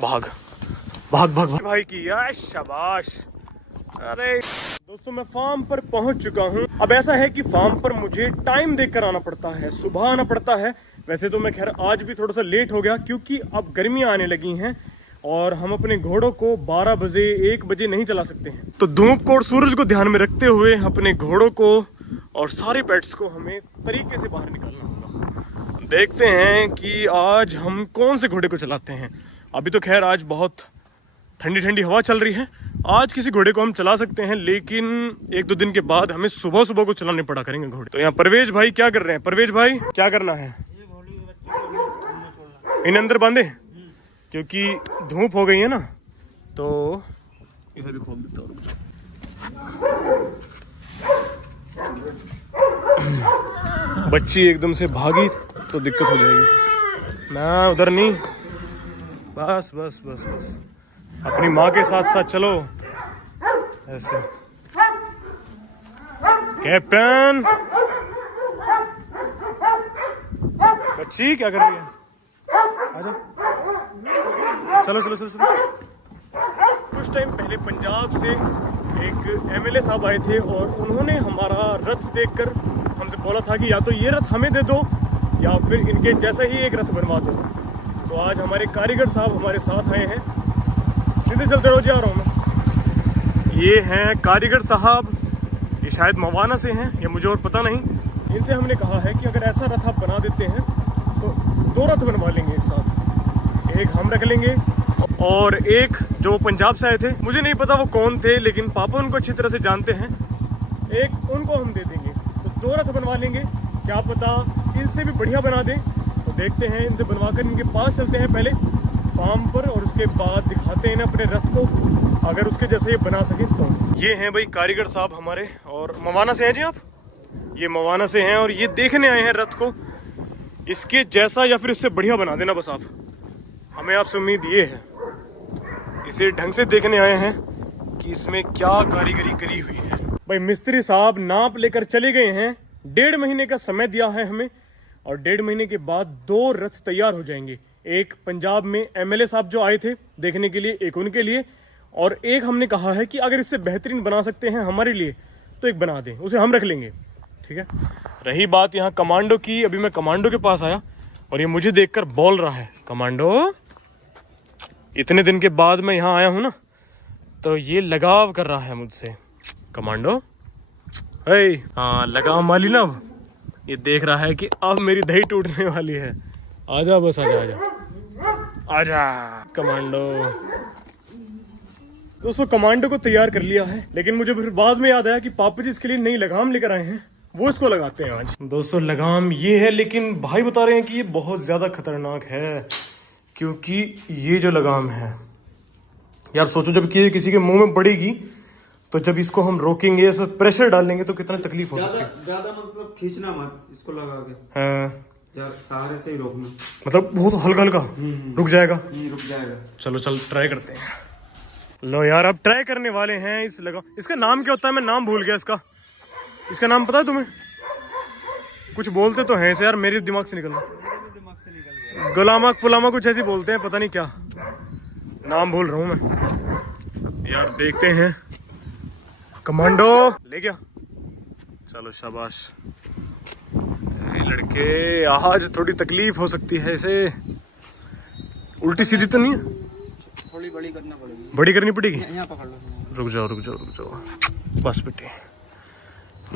भाग भाग भाग भाग भाई की यार, शाबाश। अरे दोस्तों, मैं फार्म पर पहुंच चुका हूं। अब ऐसा है कि फार्म पर मुझे टाइम देकर आना पड़ता है, सुबह आना पड़ता है। वैसे तो मैं खैर आज भी थोड़ा सा लेट हो गया, क्योंकि अब गर्मियां आने लगी हैं और हम अपने घोड़ों को 12 बजे 1 बजे नहीं चला सकते हैं। तो धूप को और सूरज को ध्यान में रखते हुए अपने घोड़ों को और सारे पेट्स को हमें तरीके से बाहर निकालना होगा। देखते हैं कि आज हम कौन से घोड़े को चलाते हैं। अभी तो खैर आज बहुत ठंडी ठंडी हवा चल रही है। आज किसी घोड़े को हम चला सकते हैं, लेकिन 1-2 दिन के बाद हमें सुबह सुबह को चलाने पड़ा करेंगे घोड़े। तो यहाँ परवेज भाई क्या कर रहे हैं? परवेज भाई क्या करना है? इन अंदर बांधे, क्योंकि धूप हो गई है ना, तो इसे भी खोल देता हूँ। बच्ची एकदम से भागी तो दिक्कत हो जाएगी ना, उधर नहीं, बस बस बस बस अपनी माँ के साथ साथ चलो ऐसे। कैप्टन, बच्ची क्या कर रही है? आजा, चलो चलो चलो चलो। कुछ टाइम पहले पंजाब से एक एमएलए साहब आए थे और उन्होंने हमारा रथ देखकर हमसे बोला था कि या तो ये रथ हमें दे दो या फिर इनके जैसा ही एक रथ बनवा दो। तो आज हमारे कारीगर साहब हमारे साथ आए हैं। सीधे चलते रहो, जा रहा हूँ मैं। ये हैं कारीगर साहब, ये शायद मवाना से हैं या मुझे और पता नहीं। इनसे हमने कहा है कि अगर ऐसा रथ आप बना देते हैं तो 2 रथ बनवा लेंगे एक साथ। एक हम रख लेंगे और एक जो पंजाब से आए थे, मुझे नहीं पता वो कौन थे, लेकिन पापा उनको अच्छी तरह से जानते हैं, एक उनको हम दे देंगे। तो 2 रथ बनवा लेंगे, क्या पता इनसे भी बढ़िया बना दें। तो देखते हैं, इनसे बनवाकर इनके पास चलते हैं पहले फार्म पर, और उसके बाद दिखाते हैं ना अपने रथ को, अगर उसके जैसे ये बना सके तो। ये हैं भाई कारीगर साहब हमारे, और मवाना से हैं जी आप? ये मवाना से हैं और ये देखने आए हैं रथ को, इसके जैसा या फिर इससे बढ़िया बना देना बस आप। हमें आपसे उम्मीद ये है, इसे ढंग से देखने आए हैं कि इसमें क्या कारीगरी करी हुई है। भाई मिस्त्री साहब नाप लेकर चले गए हैं, 1.5 महीने का समय दिया है हमें, और 1.5 महीने के बाद 2 रथ तैयार हो जाएंगे। एक पंजाब में एमएलए साहब जो आए थे देखने के लिए, एक उनके लिए, और एक हमने कहा है कि अगर इससे बेहतरीन बना सकते हैं हमारे लिए तो एक बना दें, उसे हम रख लेंगे, ठीक है। रही बात यहाँ कमांडो की, अभी मैं कमांडो के पास आया और ये मुझे देखकर बोल रहा है, कमांडो, इतने दिन के बाद मैं यहाँ आया हूँ ना, तो ये लगाव कर रहा है मुझसे। कमांडो, हाँ लगाव माली ना, अब ये देख रहा है कि अब मेरी दही टूटने वाली है। आजा बस, आजा आजा आजा कमांडो। दोस्तों कमांडो को तैयार कर लिया है, लेकिन मुझे फिर बाद में याद आया कि पापा जी इसके लिए नई लगाम लेकर आए हैं, वो इसको लगाते हैं आज। दोस्तों लगाम ये है, लेकिन भाई बता रहे हैं कि ये बहुत ज्यादा खतरनाक है, क्योंकि ये जो लगाम है यार, सोचो जब कि किसी के मुंह में पड़ेगी तो जब इसको हम रोकेंगे, इस पर प्रेशर डालेंगे तो कितना तकलीफ हो सकती है। ज्यादा मतलब खींचना मत इसको लगा के, हाँ यार सहारे से ही रोकना, मतलब बहुत हल्का हल्का रुक जाएगा। रुक जाएगा। चलो चल ट्राई करते हैं। लो यार, अब ट्राई करने वाले हैं इस लगाम। इसका नाम क्या होता है? मैं नाम भूल गया इसका। इसका नाम पता है तुम्हें? कुछ बोलते तो हैं इसे यार, मेरे दिमाग से निकल गया। गुलामा पुलामा कुछ ऐसी बोलते हैं, पता नहीं क्या नाम भूल रहा हूँ मैं यार। देखते हैं। कमांडो ले गया, चलो शाबाश। लड़के आज थोड़ी तकलीफ हो सकती है इसे। उल्टी सीधी तो नहीं है? थोड़ी बड़ी करना पड़ेगी। बड़ी करनी पड़ेगी? यहाँ पकड़ लो। रुक जाओ रुक जाओ रुक जाओ, बस बेटे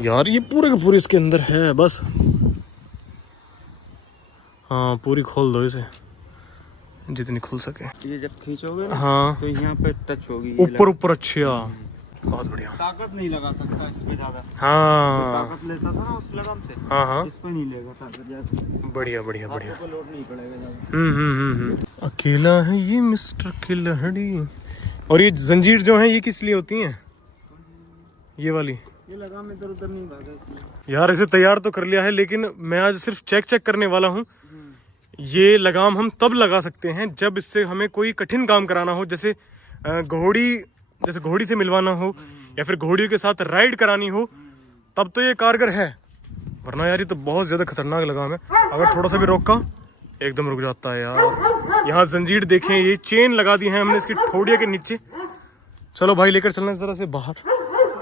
यार, ये पूरे के पूरे इसके अंदर है बस। हाँ पूरी खोल दो इसे, जितनी खुल सके। ये जब खींचोगे ना, हाँ तो यहाँ पे टच होगी ऊपर ऊपर। अच्छा बहुत बढ़िया। ताकत नहीं लगा सकता इस पे ज्यादा। हाँ ताकत लेता था ना उस लगाम से, हाँ हाँ इस पे नहीं लेगा ताकत ज्यादा। बढ़िया बढ़िया बढ़िया। आपको लोड नहीं पड़ेगा ज्यादा। अकेला है ये मिस्टर खिलाड़ी। और ये जंजीर जो है ये किस लिए होती हैं? ये वाली, ये लगाम इधर उधर नहीं भागा इसमें। यार इसे तैयार तो कर लिया है, लेकिन मैं आज सिर्फ चेक करने वाला हूँ। ये लगाम हम तब लगा सकते हैं जब इससे हमें कोई कठिन काम कराना हो, जैसे घोड़ी से मिलवाना हो या फिर घोड़ियों के साथ राइड करानी हो, तब तो ये कारगर है। वरना यार ये तो बहुत ज्यादा खतरनाक लगाम है। अगर थोड़ा सा भी रोका एकदम रुक जाता है यार। यहाँ जंजीर देखें, ये चेन लगा दी है हमने इसकी ठोड़िया के नीचे। चलो भाई लेकर चलना जरा से बाहर।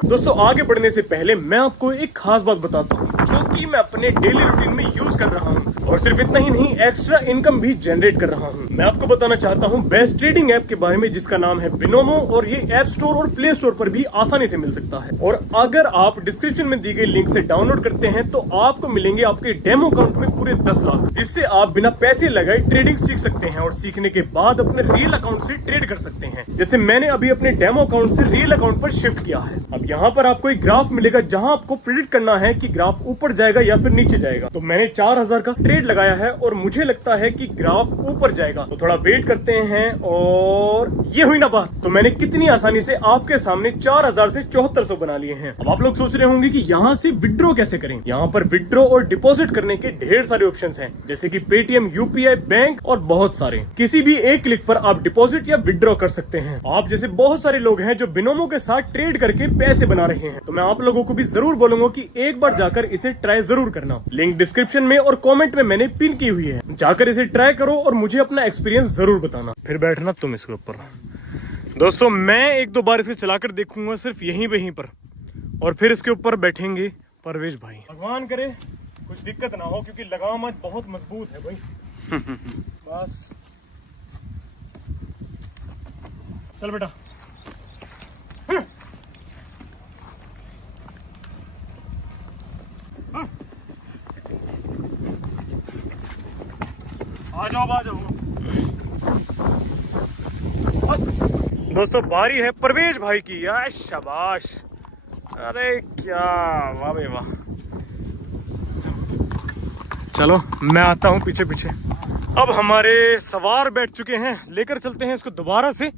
दोस्तों आगे बढ़ने से पहले मैं आपको एक खास बात बताता हूँ जो कि मैं अपने डेली रूटीन में यूज कर रहा हूँ, और सिर्फ इतना ही नहीं, एक्स्ट्रा इनकम भी जनरेट कर रहा हूँ। मैं आपको बताना चाहता हूँ बेस्ट ट्रेडिंग ऐप के बारे में जिसका नाम है बिनोमो, और ये ऐप स्टोर और प्ले स्टोर पर भी आसानी से मिल सकता है। और अगर आप डिस्क्रिप्शन में दी गई लिंक से डाउनलोड करते हैं तो आपको मिलेंगे आपके डेमो अकाउंट में पूरे 10 लाख, जिससे आप बिना पैसे लगाए ट्रेडिंग सीख सकते हैं, और सीखने के बाद अपने रियल अकाउंट से ट्रेड कर सकते हैं। जैसे मैंने अभी अपने डेमो अकाउंट से रियल अकाउंट पर शिफ्ट किया है। अब यहाँ पर आपको एक ग्राफ मिलेगा जहां आपको प्रेडिक्ट करना है कि ग्राफ ऊपर जाएगा या फिर नीचे जाएगा। तो मैंने 4000 का ट्रेड लगाया है और मुझे लगता है कि ग्राफ ऊपर जाएगा, तो थोड़ा वेट करते हैं। और ये हुई ना बात, तो मैंने कितनी आसानी से आपके सामने 4000 से 7400 बना लिए हैं। अब आप लोग सोच रहे होंगे कि यहाँ से विड्रॉ कैसे करें। यहाँ पर विड्रॉ और डिपॉजिट करने के ढेर सारे ऑप्शंस हैं, जैसे कि पेटीएम, यूपीआई, बैंक और बहुत सारे। किसी भी एक क्लिक पर आप डिपॉजिट या विड्रॉ कर सकते हैं। आप जैसे बहुत सारे लोग हैं जो बिनोमो के साथ ट्रेड करके पैसे बना रहे हैं, तो मैं आप लोगों को भी जरूर बोलूंगा कि एक बार जाकर इसे ट्राई जरूर करना। लिंक डिस्क्रिप्शन में और कमेंट में मैंने पिन की हुई है, जाकर इसे ट्राई करो और मुझे अपना एक्सपीरियंस जरूर बताना। फिर बैठना तुम इसके ऊपर। दोस्तों मैं 1-2 बार इसे चलाकर देखूंगा सिर्फ यहीं पर, और फिर इसके ऊपर बैठेंगे परवेश भाई। भगवान करे कुछ दिक्कत ना हो, क्योंकि लगाम आज बहुत मजबूत है भाई। बस चल बेटा। आ जाओ। दोस्तों बारी है परवेश भाई की। यार शाबाश, अरे क्या वाह बे वाह। चलो मैं आता हूँ पीछे। अब हमारे सवार बैठ चुके हैं, लेकर चलते हैं इसको दोबारा से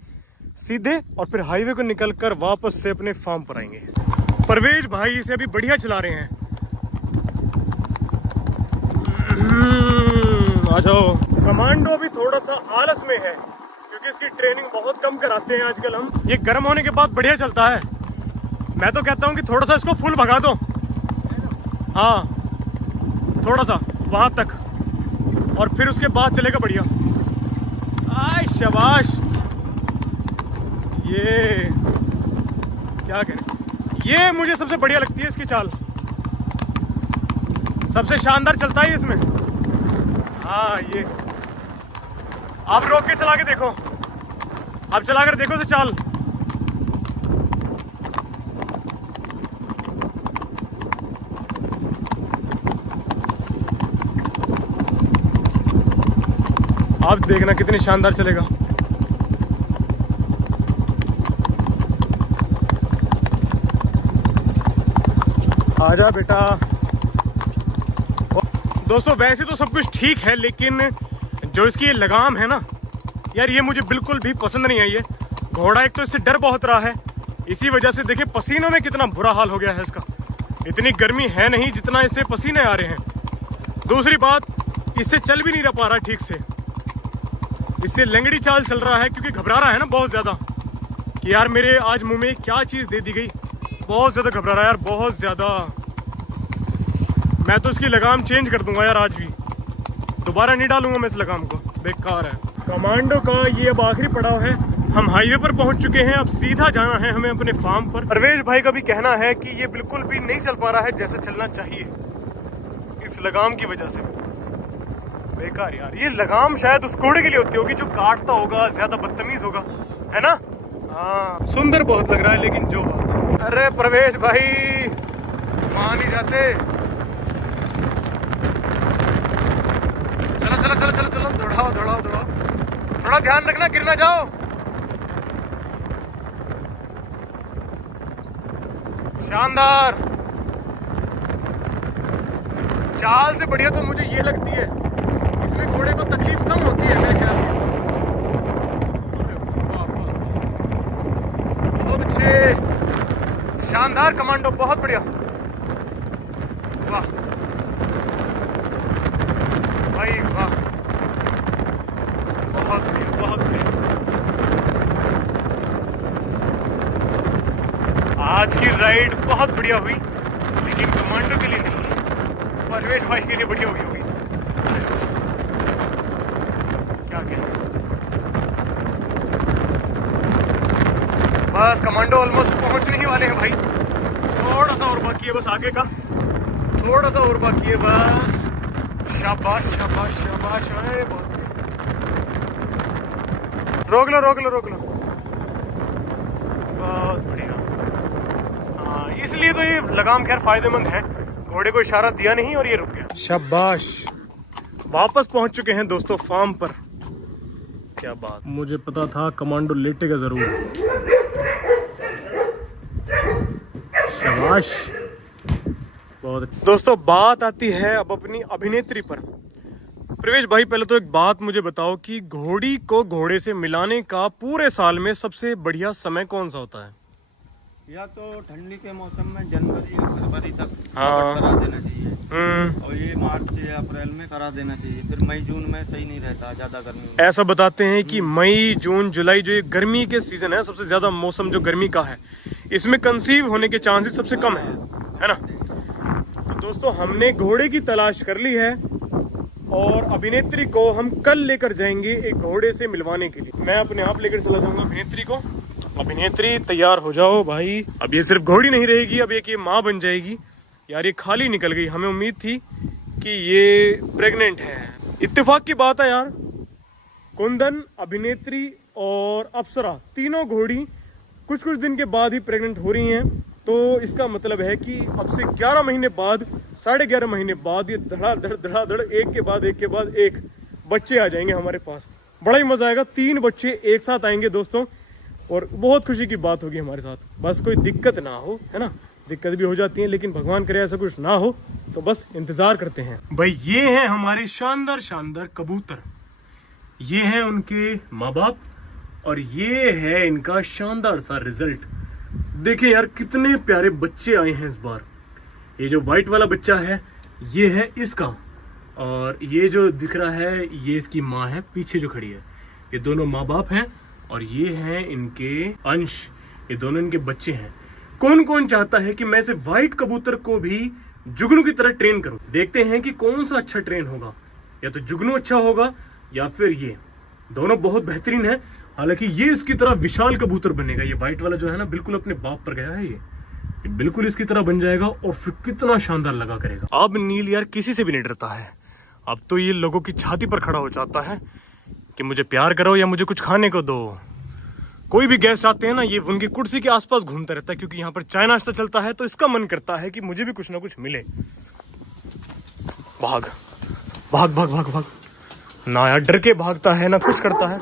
सीधे, और फिर हाईवे को निकलकर वापस से अपने फार्म पर आएंगे। परवेश भाई इसे अभी बढ़िया चला रहे हैं। आ जाओ। कमांडो भी थोड़ा सा आलस में है क्योंकि इसकी ट्रेनिंग बहुत कम कराते हैं आजकल हम। ये गर्म होने के बाद बढ़िया चलता है। मैं तो कहता हूँ कि थोड़ा सा इसको फुल भगा दो। हाँ थोड़ा सा वहां तक, और फिर उसके बाद चलेगा बढ़िया। आय शाबाश। ये क्या करें, ये मुझे सबसे बढ़िया लगती है इसकी चाल, सबसे शानदार चलता है इसमें। हाँ ये आप रोक के चला के देखो, आप चला कर देखो तो चाल। आप देखना कितनी शानदार चलेगा। आजा बेटा। दोस्तों वैसे तो सब कुछ ठीक है, लेकिन जो इसकी ये लगाम है ना यार, ये मुझे बिल्कुल भी पसंद नहीं आई है। घोड़ा एक तो इससे डर बहुत रहा है, इसी वजह से देखिए पसीनों में कितना बुरा हाल हो गया है इसका। इतनी गर्मी है नहीं जितना इससे पसीने आ रहे हैं। दूसरी बात, इससे चल भी नहीं रह पा रहा ठीक से, इससे लंगड़ी चाल चल रहा है क्योंकि घबरा रहा है ना बहुत ज़्यादा कि यार मेरे आज मुंह में क्या चीज़ दे दी गई। बहुत ज़्यादा घबरा रहा है यार, बहुत ज़्यादा। मैं तो इसकी लगाम चेंज कर दूंगा यार, आज भी दोबारा नहीं डालूंगा मैं इस लगाम को, बेकार है। कमांडो का ये अब आखिरी पड़ाव है, हम हाईवे पर पहुंच चुके हैं। अब सीधा जाना है हमें अपने फार्म पर। परवेश भाई का भी कहना है कि ये बिल्कुल भी नहीं चल पा रहा है जैसे चलना चाहिए इस लगाम की वजह से। बेकार यार, ये लगाम शायद उस घोड़े के लिए होती होगी जो काटता होगा, ज्यादा बदतमीज होगा, है ना। हाँ सुंदर बहुत लग रहा है, लेकिन जो अरे परवेश भाई वहां नहीं जाते। चलो चलो चलो चलो चलो, दौड़ाओ दौड़ाओ दौड़ाओ, थोड़ा ध्यान रखना गिर ना जाओ। शानदार चाल से बढ़िया तो मुझे ये लगती है, इसमें घोड़े को तकलीफ कम होती है मेरे ख्याल में। बहुत अच्छे, शानदार कमांडो, बहुत बढ़िया, वाह भाई वाह, बहुत बढ़िया बहुत बढ़िया। आज की राइड बहुत बढ़िया हुई, लेकिन कमांडो के लिए नहीं, परवेश भाई के लिए बढ़िया हुई होगी। बस कमांडो ऑलमोस्ट पहुंचने ही वाले हैं भाई, थोड़ा सा और बाकी है बस आगे का, थोड़ा सा और बाकी है बस। शाबाश शाबाश शाबाश, अरे बहुत रोक लो रोक लो रोक लो, बहुत बढ़िया। हाँ इसलिए तो ये लगाम खैर फायदेमंद है, घोड़े को इशारा दिया नहीं और ये रुक गया। शाबाश, वापस पहुंच चुके हैं दोस्तों फार्म पर। क्या बात, मुझे पता था कमांडो लेटेगा जरूर। शाबाश, बहुत। दोस्तों बात आती है अब अपनी अभिनेत्री पर। प्रवेश भाई पहले तो एक बात मुझे बताओ कि घोड़ी को घोड़े से मिलाने का पूरे साल में सबसे बढ़िया समय कौन सा होता है? या तो ठंडी के मौसम में जनवरी और फरवरी तक हाँ। करा देना चाहिए, और ये मार्च या अप्रैल में करा देना चाहिए। फिर मई जून में सही नहीं रहता, ज्यादा गर्मी में। ऐसा बताते हैं कि मई जून जुलाई जो ये गर्मी के सीजन है, सबसे ज्यादा मौसम जो गर्मी का है, इसमें कंसीव होने के चांसेस सबसे कम है ना। तो दोस्तों हमने घोड़े की तलाश कर ली है और अभिनेत्री को हम कल लेकर जाएंगे एक घोड़े से मिलवाने के लिए। मैं अपने आप लेकर चला जाऊंगा अभिनेत्री को। अभिनेत्री तैयार हो जाओ भाई, अब ये सिर्फ घोड़ी नहीं रहेगी, अब एक ये माँ बन जाएगी। यार ये खाली निकल गई, हमें उम्मीद थी कि ये प्रेग्नेंट है। इत्तेफाक की बात है यार, कुंदन, अभिनेत्री और अप्सरा तीनों घोड़ी कुछ कुछ दिन के बाद ही प्रेग्नेंट हो रही हैं। तो इसका मतलब है कि अब से 11 महीने बाद, 11.5 महीने बाद ये धड़ाधड़ एक के बाद एक बच्चे आ जाएंगे हमारे पास। बड़ा ही मजा आएगा, 3 बच्चे एक साथ आएंगे दोस्तों, और बहुत खुशी की बात होगी हमारे साथ। बस कोई दिक्कत ना हो, है ना। दिक्कत भी हो जाती है लेकिन भगवान करे ऐसा कुछ ना हो, तो बस इंतजार करते हैं। भाई ये हैं हमारे शानदार शानदार कबूतर, ये हैं उनके माँ बाप, और ये है इनका शानदार सा रिजल्ट। देखिए यार कितने प्यारे बच्चे आए हैं इस बार। ये जो व्हाइट वाला बच्चा है ये है इसका, और ये जो दिख रहा है ये इसकी माँ है पीछे जो खड़ी है। ये दोनों माँ बाप हैं और ये हैं इनके अंश, ये दोनों इनके बच्चे हैं। कौन कौन चाहता है कि मैं इसे व्हाइट कबूतर को भी जुगनू की तरह ट्रेन करूं? देखते हैं कि कौन सा अच्छा ट्रेन होगा, या तो जुगनू अच्छा होगा या फिर ये। दोनों बहुत बेहतरीन है, हालांकि ये इसकी तरह विशाल कबूतर बनेगा। ये व्हाइट वाला जो है ना बिल्कुल अपने बाप पर गया है, ये बिल्कुल इसकी तरह बन जाएगा और फिर कितना शानदार लगा करेगा। अब नील यार किसी से भी नहीं डरता है, अब तो ये लोगों की छाती पर खड़ा हो जाता है कि मुझे प्यार करो या मुझे कुछ खाने को दो। कोई भी गेस्ट आते हैं ना, ये उनकी कुर्सी के आसपास घूमता रहता है, क्योंकि यहाँ पर चाय नाश्ता चलता है, तो इसका मन करता है कि मुझे भी कुछ ना कुछ मिले। भाग भाग भाग भाग भाग ना यार, डर के भागता है ना कुछ करता है।